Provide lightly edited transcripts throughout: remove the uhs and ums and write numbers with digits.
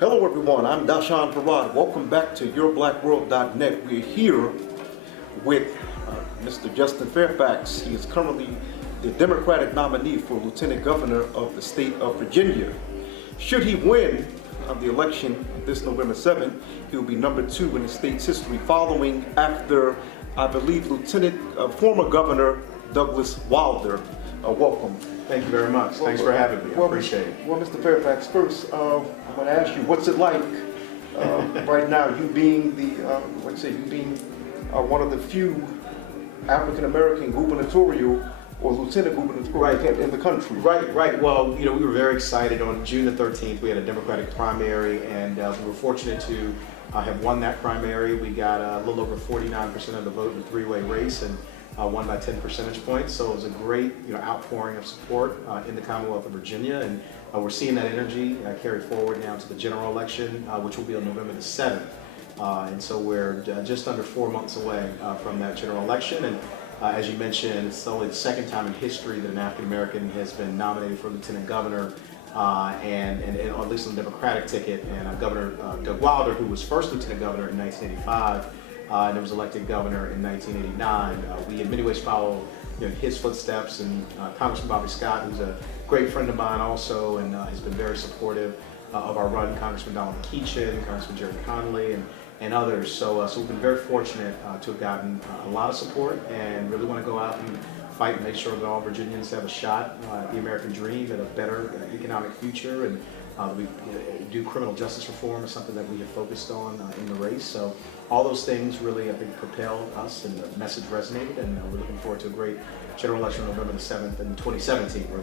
Hello everyone, I'm Doshon Farad. Welcome back to yourblackworld.net. We're here with Mr. Justin Fairfax. He is currently the Democratic nominee for Lieutenant Governor of the state of Virginia. Should he win the election this November 7th, he will be number 2 in the state's history, following after, I believe, former Governor Douglas Wilder. Welcome. Thank you very much. Thanks for having me. I appreciate it. Well, Mr. Fairfax, first, I'm going to ask you, what's it like right now, you being one of the few African-American gubernatorial or lieutenant gubernatorial in the country? Right. Well, we were very excited. On June the 13th, we had a Democratic primary, and we were fortunate to have won that primary. We got a little over 49% of the vote in a three-way race, and won by 10 percentage points. So it was a great outpouring of support in the Commonwealth of Virginia, and we're seeing that energy carry forward now to the general election, which will be on November the 7th. And so we're just under 4 months away from that general election. And as you mentioned, it's only the second time in history that an African American has been nominated for lieutenant governor, and at least on the Democratic ticket. And Governor Doug Wilder, who was first lieutenant governor in 1985, and was elected governor in 1989. We in many ways follow his footsteps, and Congressman Bobby Scott, who's a great friend of mine also, and has been very supportive of our run, Congressman Donald McKeechin, Congressman Jerry Connolly, and others. So we've been very fortunate to have gotten a lot of support, and really want to go out and fight and make sure that all Virginians have a shot at the American dream, at a better economic future. And we do criminal justice reform is something that we have focused on in the race. So all those things really, I think, propelled us, and the message resonated, and we're looking forward to a great general election on November the 7th in 2017. We're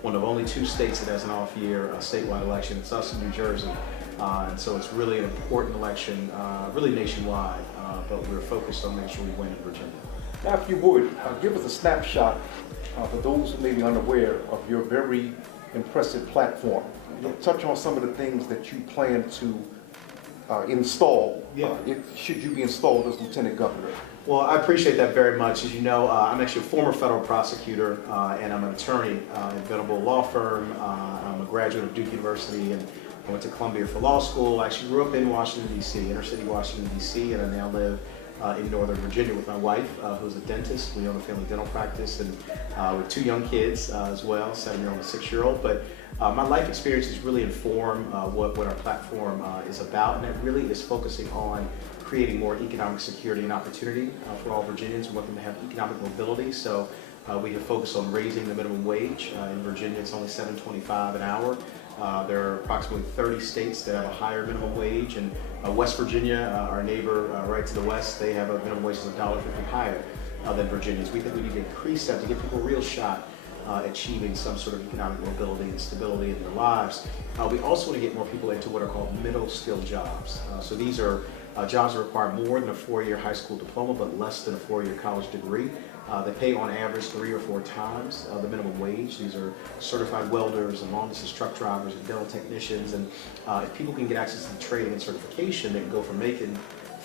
one of only 2 states that has an off-year statewide election. It's us in New Jersey. And so it's really an important election, really nationwide, but we're focused on making sure we win in Virginia. Now, if you would, give us a snapshot for those who may be unaware of your very impressive platform. Touch on some of the things that you plan to install, should you be installed as Lieutenant Governor. Well, I appreciate that very much. As you know, I'm actually a former federal prosecutor, and I'm an attorney at Venable Law Firm. I'm a graduate of Duke University, and I went to Columbia for law school. I actually grew up in Washington, D.C., inner city Washington, D.C., and I now live in Northern Virginia with my wife, who's a dentist. We own a family dental practice, and with 2 young kids as well, 7-year-old and a 6-year-old. But my life experiences really inform what our platform is about, and it really is focusing on creating more economic security and opportunity for all Virginians. We want them to have economic mobility. So we have focused on raising the minimum wage. In Virginia, it's only $7.25 an hour. There are approximately 30 states that have a higher minimum wage, and West Virginia, our neighbor right to the west, they have a minimum wage that's $1.50 higher than Virginia's. We think we need to increase that to give people a real shot achieving some sort of economic mobility and stability in their lives. We also want to get more people into what are called middle skill jobs. So these are jobs that require more than a 4-year high school diploma, but less than a 4-year college degree. They pay on average 3 or 4 times the minimum wage. These are certified welders and long-distance truck drivers and dental technicians. And if people can get access to the training and certification, they can go from making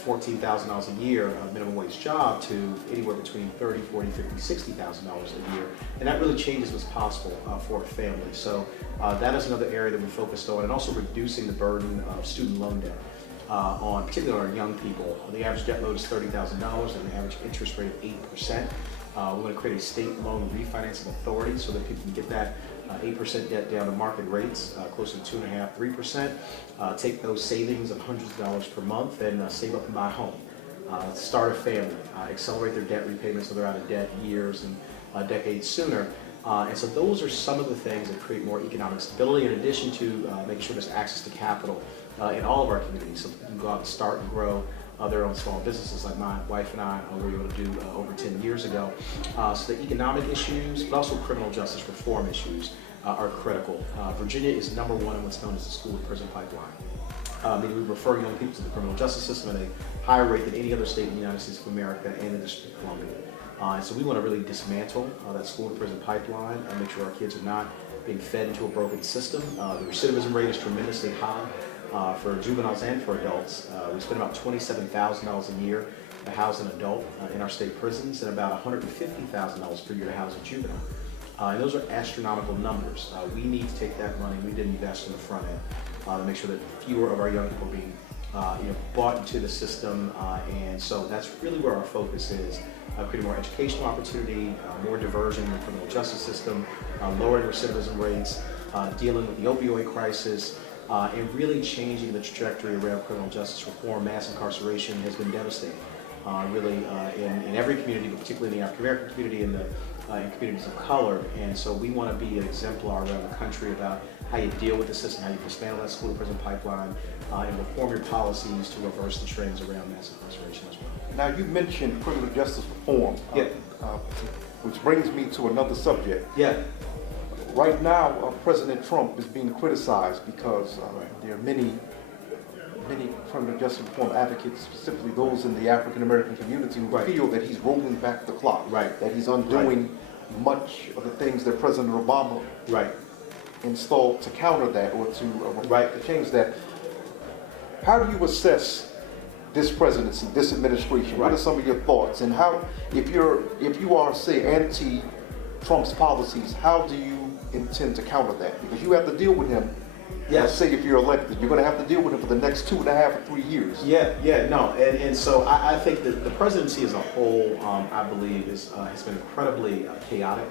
$14,000 a year of minimum wage job to anywhere between $30,000, $40,000, $50,000, $60,000 a year. And that really changes what's possible for a family. So that is another area that we focused on, and also reducing the burden of student loan debt. Particularly on our young people. The average debt load is $30,000 and an average interest rate of 8%. We want to create a state loan refinancing authority so that people can get that 8% debt down to market rates, closer to 2.5%, 3%. Take those savings of hundreds of dollars per month and save up and buy a home. Start a family, accelerate their debt repayments so they're out of debt years and decades sooner. And so those are some of the things that create more economic stability, in addition to making sure there's access to capital in all of our communities, so people can go out and start and grow their own small businesses, like my wife and I were able to do over 10 years ago. So the economic issues, but also criminal justice reform issues are critical. Virginia is number 1 in what's known as the school to prison pipeline. Meaning we refer young people to the criminal justice system at a higher rate than any other state in the United States of America and the District of Columbia. And so we want to really dismantle that school to prison pipeline and make sure our kids are not being fed into a broken system. The recidivism rate is tremendously high for juveniles and for adults. We spend about $27,000 a year to house an adult in our state prisons, and about $150,000 per year to house a juvenile. And those are astronomical numbers. We need to take that money, we didn't invest in the front end to make sure that fewer of our young people are being bought into the system. And so that's really where our focus is. Creating more educational opportunity, more diversion in the criminal justice system, lowering recidivism rates, dealing with the opioid crisis, and really changing the trajectory around criminal justice reform. Mass incarceration has been devastating, really in every community, but particularly in the African American community and in communities of color. And so we want to be an exemplar around the country about how you deal with the system, how you dismantle that school to prison pipeline, and reform your policies to reverse the trends around mass incarceration as well. Now, you mentioned criminal justice reform, which brings me to another subject. Yeah. Right now, President Trump is being criticized because there are many criminal justice reform advocates, specifically those in the African American community, who feel that he's rolling back the clock, that he's undoing much of the things that President Obama installed to counter that or to change that. How do you assess this presidency, this administration? What are some of your thoughts? And how, if you are, say, anti-Trump's policies, how do you intend to counter that? Because you have to deal with him. Let's say if you're elected, you're going to have to deal with him for the next 2.5 or 3 years. And so I think that the presidency as a whole, I believe, has been incredibly chaotic,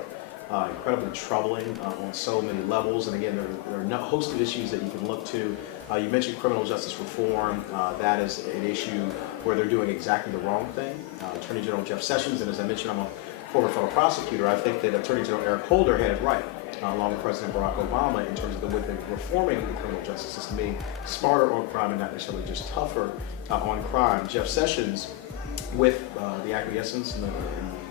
incredibly troubling on so many levels. And again, there are a host of issues that you can look to. You mentioned criminal justice reform. That is an issue where they're doing exactly the wrong thing. Attorney General Jeff Sessions, and as I mentioned, I'm a former federal prosecutor. I think that Attorney General Eric Holder had it right, along with President Barack Obama, in terms of the way they're reforming the criminal justice system, being smarter on crime and not necessarily just tougher on crime. Jeff Sessions, with the acquiescence and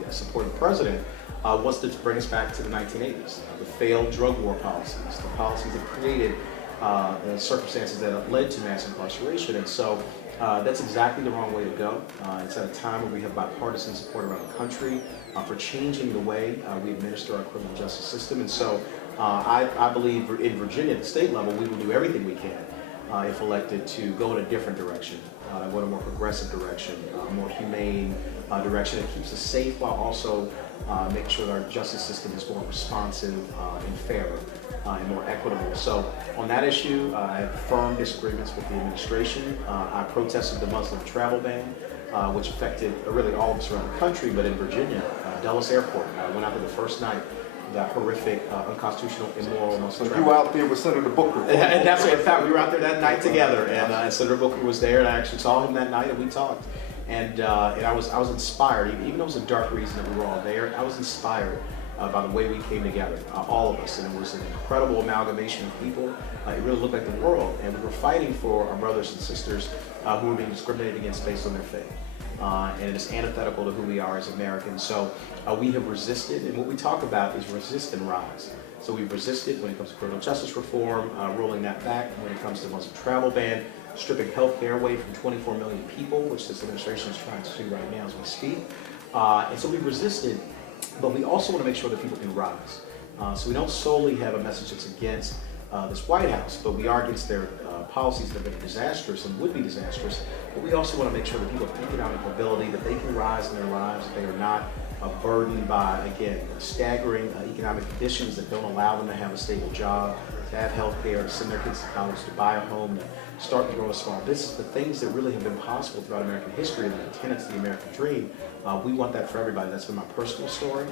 the support of the president, wants to bring us back to the 1980s, the failed drug war policies, the policies that created the circumstances that have led to mass incarceration. And so that's exactly the wrong way to go. It's at a time where we have bipartisan support around the country for changing the way we administer our criminal justice system. And so I believe in Virginia at the state level, we will do everything we can if elected to go in a different direction, go in a more progressive direction, a more humane direction that keeps us safe while also making sure that our justice system is more responsive and fairer and more equitable. So on that issue, I have firm disagreements with the administration. I protested the Muslim travel ban, which affected really all of us around the country, but in Virginia, Dulles Airport, I went out there the first night, that horrific, unconstitutional, immoral Muslim travel. You were out there with Senator Booker. And that's what, in fact, we were out there that night together, and Senator Booker was there, and I actually saw him that night, and we talked. And I was inspired, even though it was a dark reason that we were all there, I was inspired by the way we came together, all of us. And it was an incredible amalgamation of people. It really looked like the world. And we were fighting for our brothers and sisters who were being discriminated against based on their faith. And it is antithetical to who we are as Americans. So we have resisted, and what we talk about is resist and rise. So we've resisted when it comes to criminal justice reform, rolling that back when it comes to the Muslim travel ban, stripping health care away from 24 million people, which this administration is trying to do right now as we speak. And so we've resisted, but we also want to make sure that people can rise. So we don't solely have a message that's against this White House, but we are against their policies that have been disastrous and would be disastrous. But we also want to make sure that people have economic mobility, that they can rise in their lives, that they are not burdened by, again, staggering economic conditions that don't allow them to have a stable job, to have health care, to send their kids to college, to buy a home, to start and grow a small business, the things that really have been possible throughout American history, the tenets of the American dream. We want that for everybody. That's been my personal story.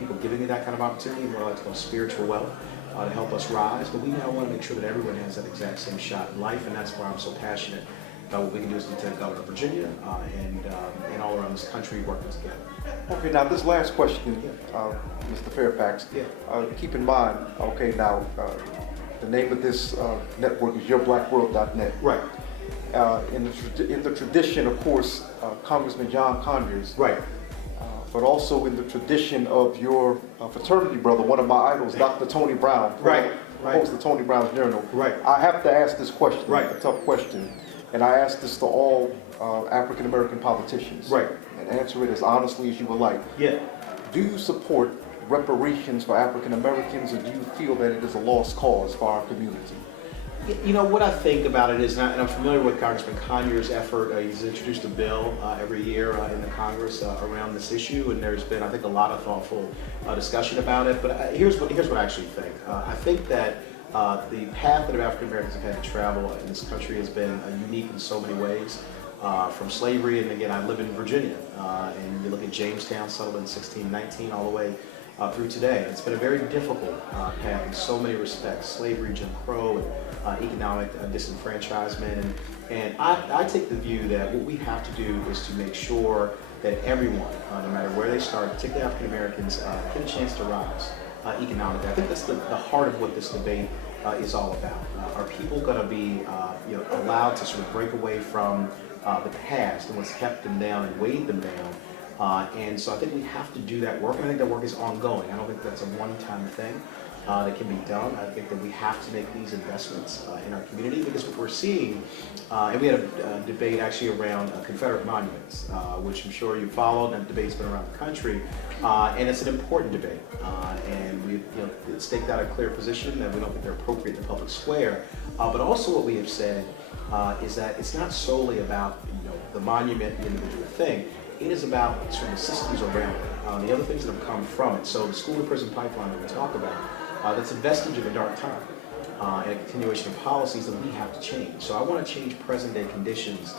People giving me that kind of opportunity, what I like to call spiritual wealth, to help us rise. But we now want to make sure that everyone has that exact same shot in life, and that's why I'm so passionate about what we can do as Lieutenant Governor of Virginia and all around this country working together. Okay, now this last question, Mr. Fairfax, keep in mind, okay, now the name of this network is yourblackworld.net. Right. In the tradition, of course, Congressman John Conyers. Right. But also in the tradition of your fraternity brother, one of my idols, Dr. Tony Brown. Right. Host of Tony Brown's Journal. Right. I have to ask this question, right. a tough question, and I ask this to all African American politicians. Right. And answer it as honestly as you would like. Yeah. Do you support reparations for African Americans, or do you feel that it is a lost cause for our community? You know, what I think about it is, and I'm familiar with Congressman Conyers' effort. He's introduced a bill every year in the Congress around this issue, and there's been, I think, a lot of thoughtful discussion about it. But here's what I actually think. I think that the path that African Americans have had to travel in this country has been unique in so many ways. From slavery, and again, I live in Virginia, and you look at Jamestown, settled in 1619, all the way through today. It's been a very difficult path in so many respects: slavery, Jim Crow, and economic disenfranchisement. And I take the view that what we have to do is to make sure that everyone, no matter where they start, particularly African Americans, get a chance to rise economically. I think that's the heart of what this debate is all about. Are people going to be allowed to sort of break away from the past and what's kept them down and weighed them down? And so I think we have to do that work, and I think that work is ongoing. I don't think that's a one-time thing that can be done. I think that we have to make these investments in our community, because what we're seeing, and we had a debate actually around Confederate monuments, which I'm sure you followed, and that debate's been around the country, and it's an important debate. And we've staked out a clear position that we don't think they're appropriate in the public square. But also what we have said is that it's not solely about the monument, the individual thing. It is about sort of the systems around it, the other things that have come from it. So the school to prison pipeline that we talk about, that's a vestige of a dark time and a continuation of policies that we have to change. So I want to change present day conditions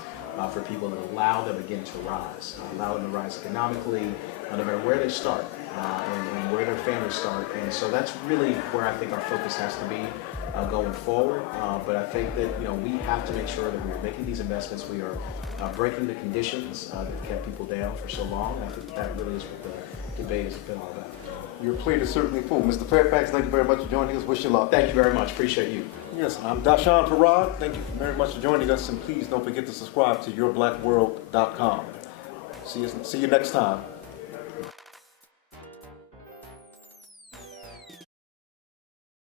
for people that allow them again to rise, allow them to rise economically, no matter where they start and where their families start. And so that's really where I think our focus has to be going forward. But I think that we have to make sure that we are making these investments. We are breaking the conditions that kept people down for so long. And I think that really is what the debate has been all about. Your plate is certainly full. Mr. Fairfax, thank you very much for joining us. Wish you luck. Thank you very much. Appreciate you. Yes, I'm Doshon Farad. Thank you very much for joining us, and please don't forget to subscribe to yourblackworld.com. See you next time.